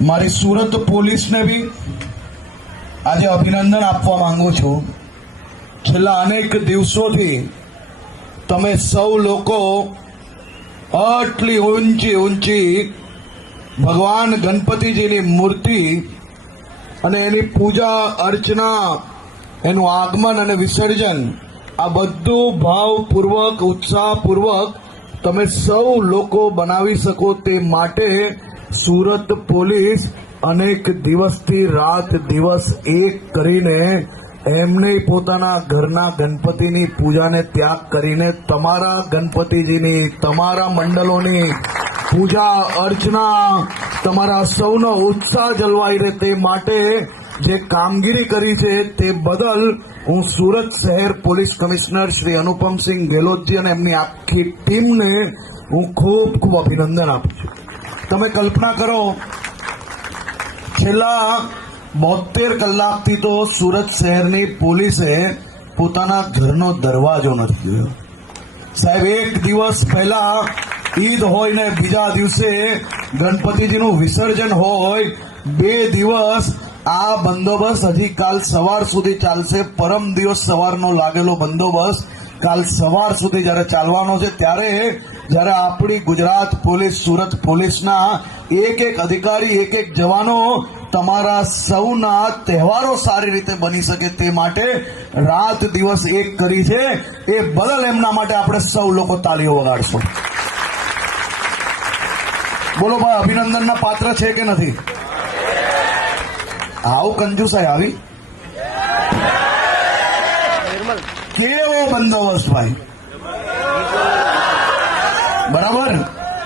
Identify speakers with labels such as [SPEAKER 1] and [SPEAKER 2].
[SPEAKER 1] મારી સુરત પોલીસને બી આજે અભિનંદન આપવા માંગુ છું. છેલ્લા અનેક દિવસોથી તમે સૌ લોકો આટલી ઊંચી ઊંચી ભગવાન ગણપતિજીની મૂર્તિ અને એની પૂજા અર્ચના, એનું આગમન અને વિસર્જન, આ બધું ભાવપૂર્વક, ઉત્સાહપૂર્વક તમે સૌ લોકો બનાવી શકો તે માટે સુરત પોલીસ અનેક દિવસથી રાત દિવસ એક કરીને એમને પોતાના ઘરના ગણપતિની પૂજાને ત્યાગ કરીને તમારા ગણપતિજીની, તમારા મંડળોની પૂજા અર્ચના તમારા સૌનો ઉત્સાહ જળવાઈ રહે તે માટે જે કામગીરી કરી છે તે બદલ હું સુરત શહેર પોલીસ કમિશનર શ્રી અનુપમસિંહ ગેહલોતજી અને એમની આખી ટીમને હું ખૂબ ખૂબ અભિનંદન આપું છું. તમે કલ્પના કરો, છેલ્લા બોતેર કલાકથી તો સુરત શહેરની પોલીસે પોતાના ઘરનો દરવાજો નથી જોયો. સાહેબ, એક દિવસ પહેલા ઈદ હોય ને બીજા દિવસે ગણપતિજીનું વિસર્જન હોય, બે દિવસ આ બંદોબસ્ત હજી કાલ સવાર સુધી ચાલશે. પરમ દિવસ સવારનો લાગેલો બંદોબસ્ત કાલ સવાર સુધી જ્યારે ચાલવાનો છે, ત્યારે જ્યારે આપણી ગુજરાત પોલીસ, સુરત પોલીસના એક એક અધિકારી, એક એક જવાનો તમારા સૌના તહેવારો સારી રીતે બની શકે તે માટે રાત દિવસ એક કરી છે. એ બદલ એમના માટે આપણે સૌ લોકો તાળીઓ વગાડશું. બોલો ભાઈ, અભિનંદનના પાત્ર છે કે નથી? આવું કંજુસાઈ આવી? કેવો બંદોબસ્ત ભાઈ? બરાબર?